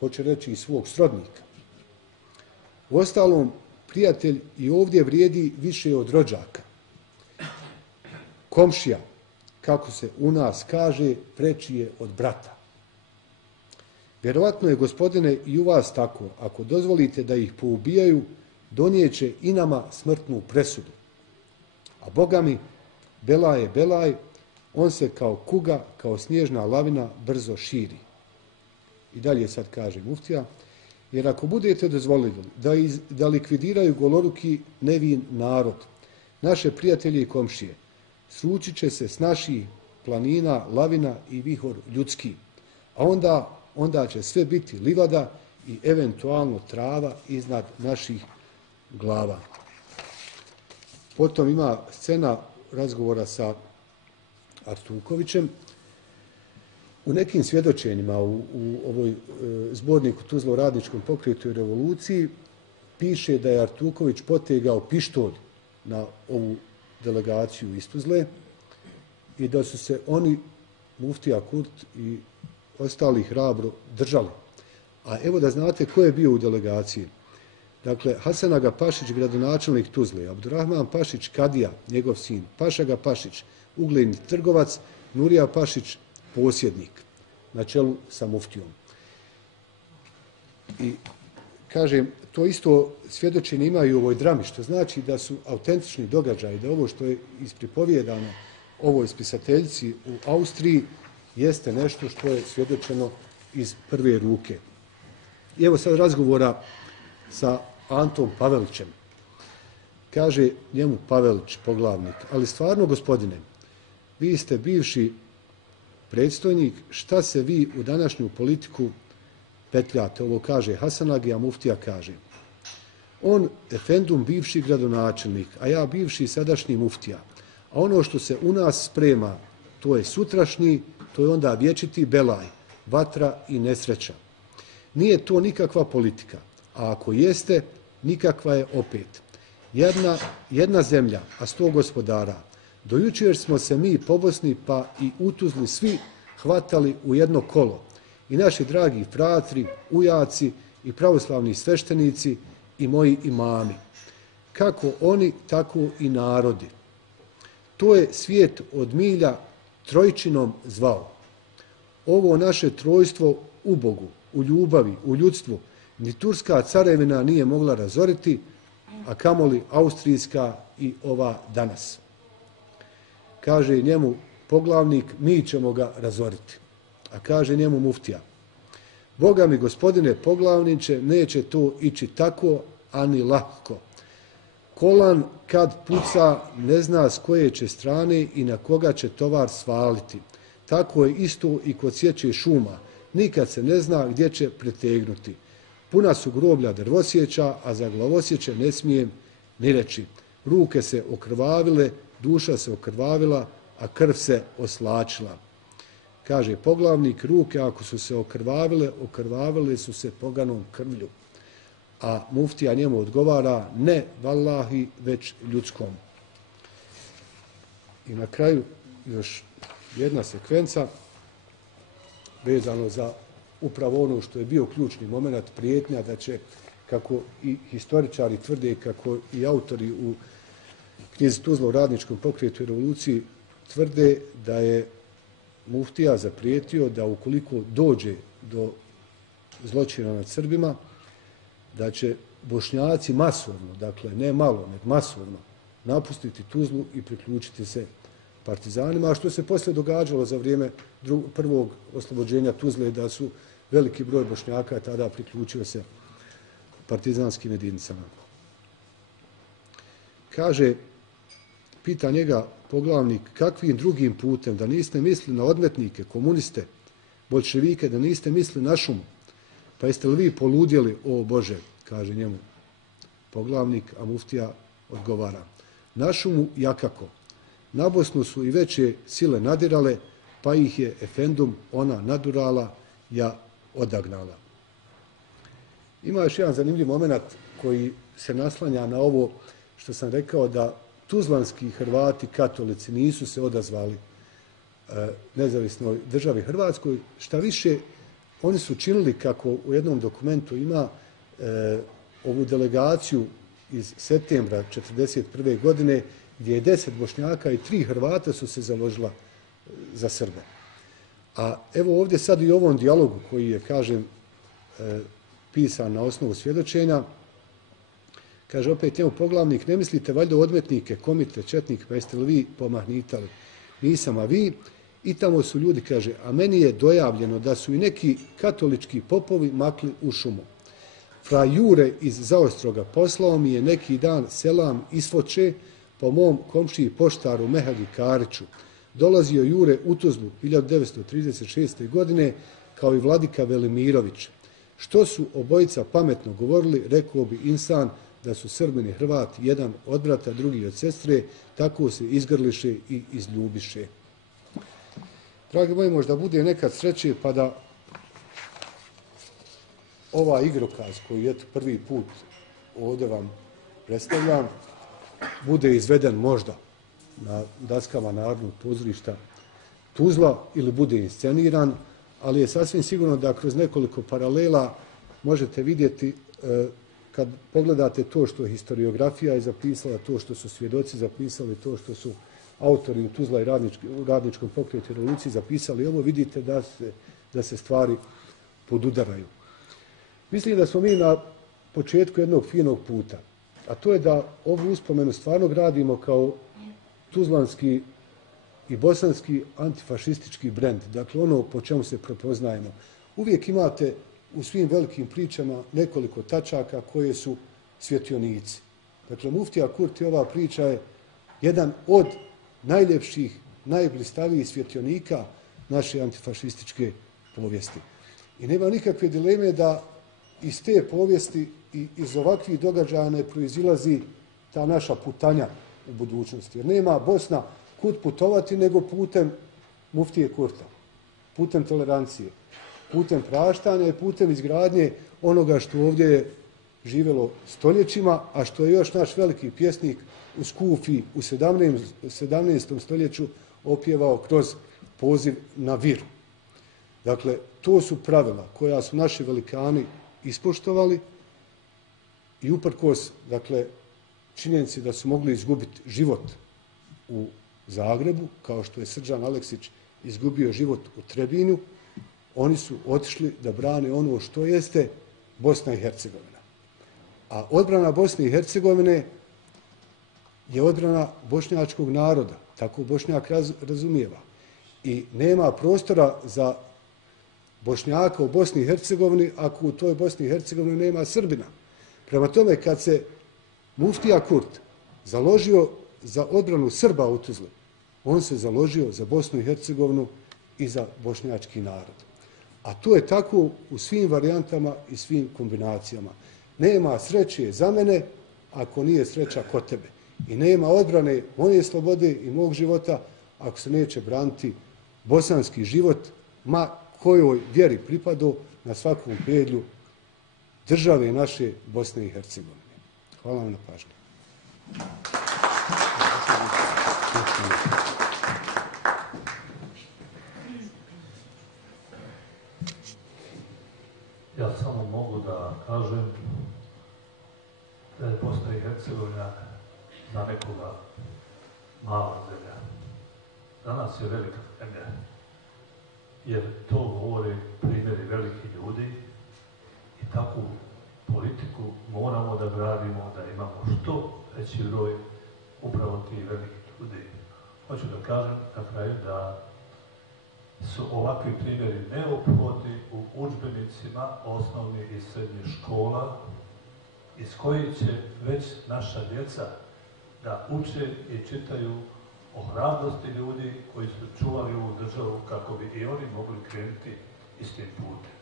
Hoće reći i svog srodnika. Uostalom, prijatelj i ovdje vrijedi više od rođaka. Komšija, kako se u nas kaže, preči je od brata. Vjerovatno je, gospodine, i u vas tako. Ako dozvolite da ih poubijaju, donijeće i nama smrtnu presudu. A Boga mi, belaj je belaj, on se kao kuga, kao snježna lavina brzo širi. I dalje sad kaže muftija, jer ako budete dozvolili da likvidiraju goloruki nevin narod, naše prijatelje i komšije, sručit će se s naših planina, lavina i vihor ljudski, a onda će sve biti livada i eventualno trava iznad naših glava. Potom ima scena razgovora sa Artukovićem. U nekim svjedočenjima u ovoj zborniku Tuzla o radničkom pokretu i revoluciji piše da je Artuković potegao pištolj na ovu delegaciju iz Tuzle i da su se oni, muftija Kurt i ostali, hrabro držali. A evo da znate ko je bio u delegaciji. Dakle, Hasanaga Pašić, gradonačelnik Tuzle, Abdurrahman Pašić, kadija, njegov sin, Pašaga Pašić, ugledni trgovac, Nurija Pašić, posjednik, na čelu sa muftijom. I, kažem, to isto svjedočenje imaju u ovoj drami, što znači da su autentični događaji, da ovo što je ispripovijedano ovoj spisateljici u Austriji jeste nešto što je svjedočeno iz prve ruke. I evo sad razgovora sa Antom Pavelićem. Kaže njemu Pavelić, poglavnik, ali stvarno, gospodine, vi ste bivši predstojnik, šta se vi u današnju politiku petljate? Ovo kaže Hasanagi, a muftija kaže. On, efendum, bivši gradonačelnik, a ja bivši sadašnji muftija. A ono što se u nas sprema, to je sutrašnji, to je onda vječiti belaj, vatra i nesreća. Nije to nikakva politika, a ako jeste, nikakva je opet. Jedna zemlja, a 100 gospodara. Do jučer smo se mi po Bosni pa i u Tuzli svi hvatali u jedno kolo. I naši dragi fratri, ujaci i pravoslavni sveštenici i moji imami. Kako oni, tako i narodi. To je svijet od milja trojčinom zvao. Ovo naše trojstvo u Bogu, u ljubavi, u ljudstvu, ni turska carevina nije mogla razoriti, a kamoli austrijska i ova danas. Kaže njemu poglavnik, mi ćemo ga razoriti. A kaže njemu muftija, Boga mi, gospodine poglavniče, neće to ići tako, ani lahko. Kolan kad puca, ne zna s koje će strane i na koga će tovar svaliti. Tako je isto i kod sječe šuma. Nikad se ne zna gdje će pretegnuti. Puna su groblja drvosjeća, a za glavosjeće ne smijem ni reći. Ruke se okrvavile, duša se okrvavila, a krv se oslačila. Kaže poglavnik, ruke ako su se okrvavile, okrvavile su se poganom krvlju. A muftija njemu odgovara, ne vallahi, već ljudskom. I na kraju još jedna sekvenca vezano za upravo ono što je bio ključni moment, prijetnja da će, kako i historičari tvrde, kako i autori u knjizi Tuzla u radničkom pokretu i revoluciji tvrde da je muftija zaprijetio da ukoliko dođe do zločina nad Srbima, da će Bošnjaci masovno, dakle ne malo, nego masovno, napustiti Tuzlu i priključiti se partizanima, a što se poslije događalo za vrijeme prvog oslobođenja Tuzle, da su veliki broj Bošnjaka tada priključio se partizanskim jedinicama. Kaže, pita njega poglavnik, kakvim drugim putem, da niste mislili na odmetnike, komuniste, boljševike, da niste mislili na šumu, pa jeste li vi poludjeli, o Bože, kaže njemu poglavnik, a muftija odgovara. Na šumu jakako. Na Bosnu su i veće sile nadirale, pa ih je efendum ona nadurala, ja odagnala. Ima još jedan zanimljiv moment koji se naslanja na ovo što sam rekao, da tuzlanski Hrvati, katolici, nisu se odazvali nezavisnoj državi Hrvatskoj. Šta više, oni su činili, kako u jednom dokumentu ima, ovu delegaciju iz septembra 1941. godine, gdje je 10 Bošnjaka i 3 Hrvata su se založila za Srbe. A evo ovdje sad i u ovom dijalogu koji je, kažem, pisan na osnovu svjedočenja, kaže opet njemu poglavnik, ne mislite valjda odmetnike, komite, četnik, pa jeste li vi pomahnitali? Nisam, a vi? I tamo su ljudi, kaže, a meni je dojavljeno da su i neki katolički popovi makli u šumu. Fra Jure iz Zaostroga poslao mi je neki dan selam isfoče po mom komšiji poštaru Mehagi Kariću. Dolazio Jure u Tuzlu 1936. godine kao i vladika Velimirović. Što su obojica pametno govorili, rekao bi insan da su Srbini Hrvati, jedan od brata, drugi od sestre, tako se izgrliše i izljubiše. Dragi moji, možda bude nekad sreće pa da ovaj igrokaz koji je prvi put ovdje vam predstavljam, bude izveden možda na daskama Narodnog pozorišta Tuzla ili bude insceniran, ali je sasvim sigurno da kroz nekoliko paralela možete vidjeti, kad pogledate to što historiografija je zapisala, to što su svjedoci zapisali, to što su autori u Tuzla i radničkom pokretu i revoluciji zapisali, ovo vidite da se stvari podudaraju. Mislim da smo mi na početku jednog finog puta, a to je da ovu uspomenu stvarno gradimo kao tuzlanski i bosanski antifašistički brend, dakle ono po čemu se prepoznajemo. Uvijek imate u svim velikim pričama nekoliko tačaka koje su svjetionici. Dakle, muftija Kurti, ova priča je jedan od najljepših, najblistavijih svjetionika naše antifašističke povijesti. I nema nikakve dileme da iz te povijesti i iz ovakvih događaja ne proizilazi ta naša putanja u budućnosti. Jer nema Bosna kud putovati nego putem muftije Kurta, putem tolerancije, putem praštanja i putem izgradnje onoga što ovdje je živjelo stoljećima, a što je još naš veliki pjesnik u Skufi u 17. stoljeću opjevao kroz poziv na viru. Dakle, to su pravila koja su naši velikani ispoštovali i uprkos, dakle, činjenici da su mogli izgubiti život u Zagrebu, kao što je Srđan Aleksić izgubio život u Trebinju, oni su otišli da brane ono što jeste Bosna i Hercegovina. A odbrana Bosne i Hercegovine je odbrana bošnjačkog naroda, tako Bošnjak razumijeva. I nema prostora za Bošnjaka u Bosni i Hercegovini ako u toj Bosni i Hercegovini nema Srbina. Prema tome, kad se muftija Kurt založio za odbranu Srba u Tuzli, on se založio za Bosnu i Hercegovinu i za bošnjački narod. A to je tako u svim varijantama i svim kombinacijama. Nema sreće za mene ako nije sreća kod tebe. I nema odbrane moje slobode i mog života ako se neće braniti bosanski život, ma kojoj vjeri pripadao na svakom pedlju države naše Bosne i Hercegovine. Hvala vam na pažnji. Ja samo mogu da kažem da je Bosna i Hercegovina za nekoga mala zemlja. Za nas je velika zemlja, jer to govore primjeri velikih ljudi i takvu politiku moramo da gradimo, da imamo što veći broj upravo tih velikih ljudi. Hoću da kažem na kraju da su ovakvi primjeri neophodni u udžbenicima osnovnih i srednjih škola, iz kojih će već naša djeca da uče i čitaju o hrabrosti ljudi koji su čuvali ovu državu kako bi i oni mogli krenuti istim putem.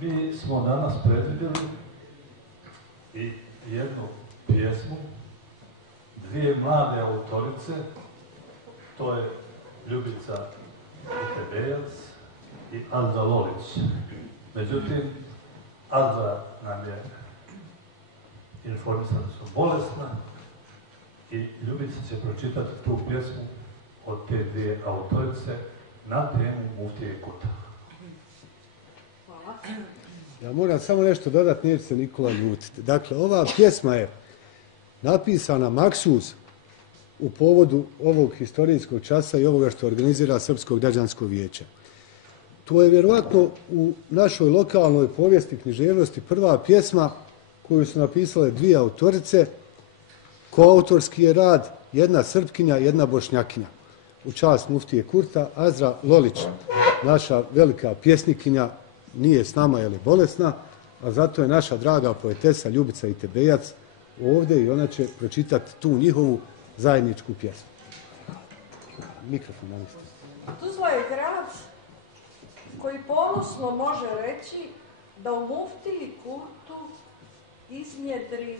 Mi smo danas predvidjeli i jednu pjesmu, dvije mlade autorice, to je Ljubica Itebejac i Azra Lolić. Međutim, Azra nam je informisana da su bolesna i Ljubica će pročitati tu pjesmu od te dvije autorice na temu muftije Kurta. Hvala. Ja moram samo nešto dodati, neće se Nikola ljutiti. Dakle, ova pjesma je napisana maksus u povodu ovog historijskog časa i ovoga što organizira Srpsko građansko vijeće. To je vjerovatno u našoj lokalnoj povijesti književnosti prva pjesma koju su napisale dvije autorice. Koautorski je rad jedna Srpkinja, jedna Bošnjakinja. U čast muftije Kurta, Azra Lolić, naša velika pjesnikinja, nije s nama jer je bolesna, a zato je naša draga poetesa Ljubica Itebejac ovdje i ona će pročitati tu njihovu zajedničku pjesmu. Mikrofon namjesti. Tuzla je grad koji ponosno može reći da u muftiji Kurtu iznjedri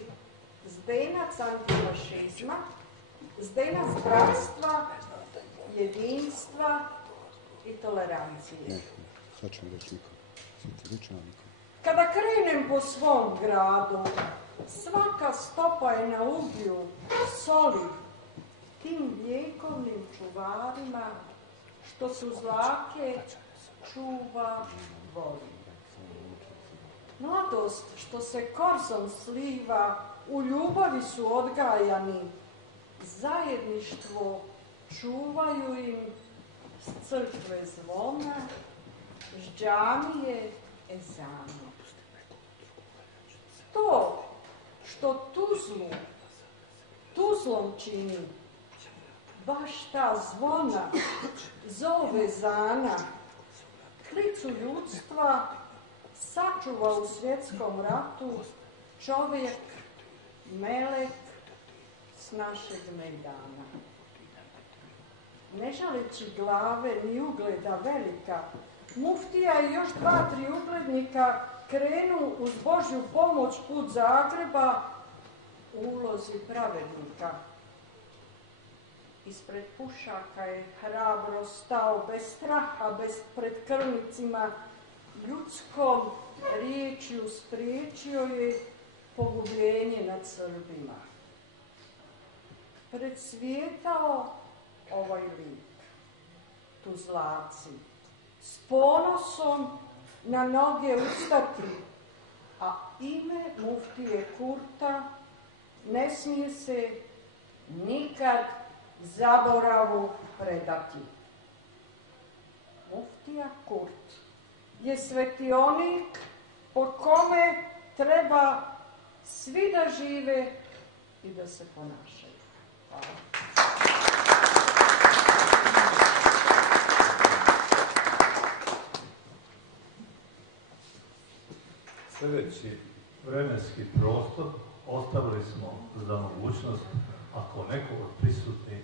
zdenac antifašizma, zdenac bratstva, jedinstva i tolerancije. Sad ćemo reći nikom. Kada krenem po svom gradu, svaka stopa je na uglju, soli, tim vjekovnim čuvarima, što su zlake, čuva, voli. Mladost što se korzom sliva, u ljubavi su odgajani, zajedništvo čuvaju im s crkve zvona, s džamije ezana. To što Tuzlom čini, baš ta zvona, zove zana, klicu ljudstva sačuva u svjetskom ratu čovjek, melek s našeg mejdana. Ne žaleći glave ni ugleda velika, muftija i još 2-3 uglednika krenu uz Božju pomoć put Zagreba u ulozi pravednika. Ispred pušaka je hrabro stao, bez straha, pred krvnicima, ljudskom riječju spriječio je pogubljenje nad Srbima. Predsvijetao ovaj lik, Tuzlaci, s ponosom na noge ustati, a ime muftije Kurta ne smije se nikad zaboravu predati. Muftija Kurt je svetionik po kome treba svi da žive i da se ponašaju. Hvala. Sljedeći vremenski prostor ostavili smo za mogućnost ako neko od prisutnih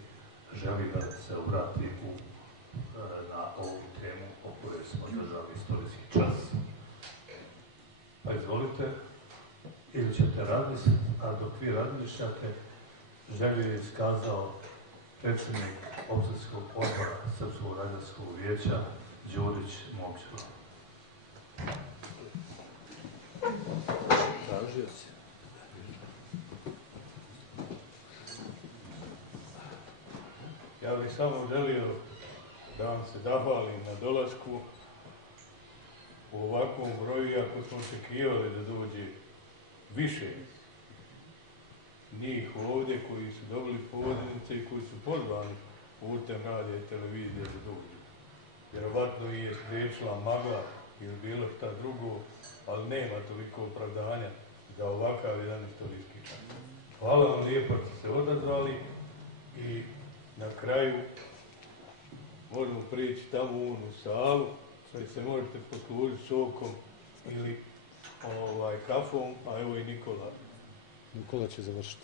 želi da se obrati na ovu temu čas. Pa izvolite, ili ćete razmisliti, a dok vi razmišljate, želju je iskazao predsjednik općinskog odbora Srpskog građanskog vijeća Đurić Momčilo. Tražio se. Ja bih samo želio da vam se zahvalim na dolasku u ovakvom broju, ako smo očekivali da dođe više njih ovdje koji su dobili pozivnice i koji su pozvani putem radija i televizije da dođu. Vjerovatno je spriječila magla ili bilo šta drugo, ali nema toliko opravdanja za ovakav jedan istorijski dan. Hvala vam lijepo što ste odazvali i na kraju možemo prijeći tamo u onu salu gdje se možete poslužiti sokom ili kafom, a evo i Nikola. Nikola će završiti.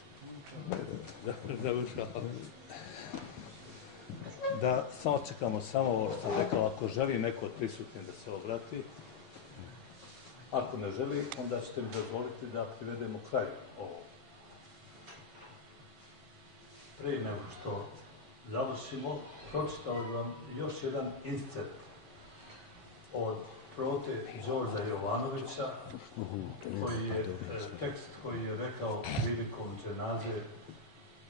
Završavam. Da samo čekamo ovo što sam rekao, ako želi neko od prisutnih da se obrati. Ako ne želi, onda ćete mi dozvoliti da privedemo kraju ovo. Prije nego što završimo, pročitao vam još jedan insert od Prote Đorđa Jovanovića, koji je tekst koji je rekao prilikom dženaze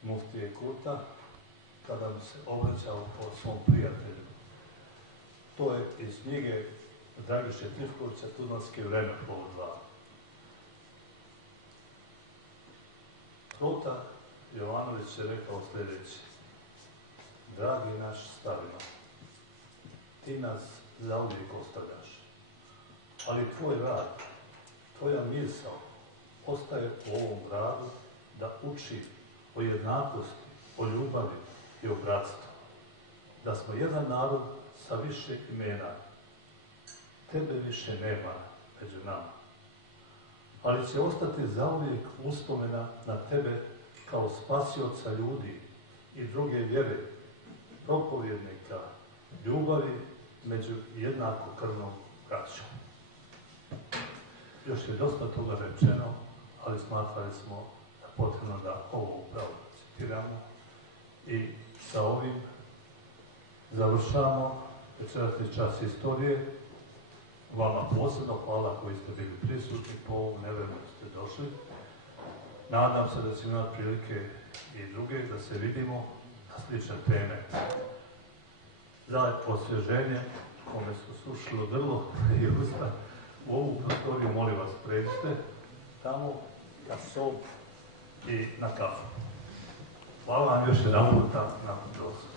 muftije Kurta, kada mu se obraćao o svom prijatelju. To je iz knjige Dragiše Trifkovića Tudlanske vreme pol 2. Prota Jovanović je rekao sljedeće: dragi naš starina, ti nas zauvijek ostavljaš, ali tvoj rad, tvoja misao ostaje u ovom gradu da uči o jednakosti, o ljubavi i o bratstvu. Da smo jedan narod sa više imena. Tebe više nema među nama. Ali će ostati zauvijek uspomena na tebe kao spasioca ljudi i druge vjere, propovjednika ljubavi među jednakokrvnom braćom. Još je dosta toga rečeno, ali smatrali smo da potrebno da ovo upravo citiramo i sa ovim završavamo večerašnji čas istorije. Vama posebno hvala koji ste bili prisutni po ovom nevremenu ste došli. Nadam se da ćemo imati prilike i druge da se vidimo na slične teme. Za osvježenje, kome su sušilo grlo i usta, u ovu prostoriju molim vas pređite tamo na sob i na kafu. Hvala vam još jedan puta na dosu.